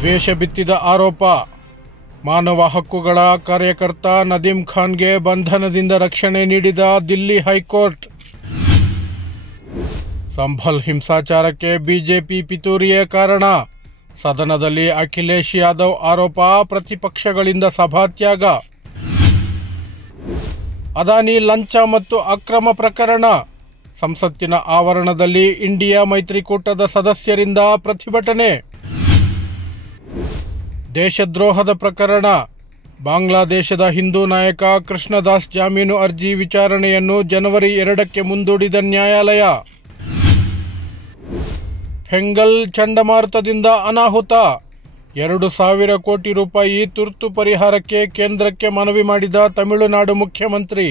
ದ್ವೇಷ ಬಿತ್ತಿದ ಆರೋಪ. ಮಾನವ ಹಕ್ಕುಗಳ ಕಾರ್ಯಕರ್ತ ನದೀಮ್ ಖಾನ್ಗೆ ಬಂಧನದಿಂದ ರಕ್ಷಣೆ ನೀಡಿದ ದಿಲ್ಲಿ ಹೈಕೋರ್ಟ್. ಸಂಭಲ್ ಹಿಂಸಾಚಾರಕ್ಕೆ ಬಿಜೆಪಿ ಪಿತೂರಿಯೇ ಕಾರಣ. ಸದನದಲ್ಲಿ ಅಖಿಲೇಶ್ ಯಾದವ್ ಆರೋಪ, ಪ್ರತಿಪಕ್ಷಗಳಿಂದ ಸಭಾತ್ಯಾಗ. ಅದಾನಿ ಲಂಚ ಮತ್ತು ಅಕ್ರಮ ಪ್ರಕರಣ. ಸಂಸತ್ತಿನ ಆವರಣದಲ್ಲಿ ಇಂಡಿಯಾ ಮೈತ್ರಿಕೂಟದ ಸದಸ್ಯರಿಂದ ಪ್ರತಿಭಟನೆ. ದೇಶದ್ರೋಹದ ಪ್ರಕರಣ. ಬಾಂಗ್ಲಾದೇಶದ ಹಿಂದೂ ನಾಯಕ ಕೃಷ್ಣದಾಸ್ ಜಾಮೀನು ಅರ್ಜಿ ವಿಚಾರಣೆಯನ್ನು ಜನವರಿ 2ಕ್ಕೆ ಮುಂದೂಡಿದ ನ್ಯಾಯಾಲಯ. ಫೆಂಗಲ್ ಚಂಡಮಾರುತದಿಂದ ಅನಾಹುತ. 2,000 ಕೋಟಿ ರೂಪಾಯಿ ತುರ್ತು ಪರಿಹಾರಕ್ಕೆ ಕೇಂದ್ರಕ್ಕೆ ಮನವಿ ಮಾಡಿದ ತಮಿಳುನಾಡು ಮುಖ್ಯಮಂತ್ರಿ.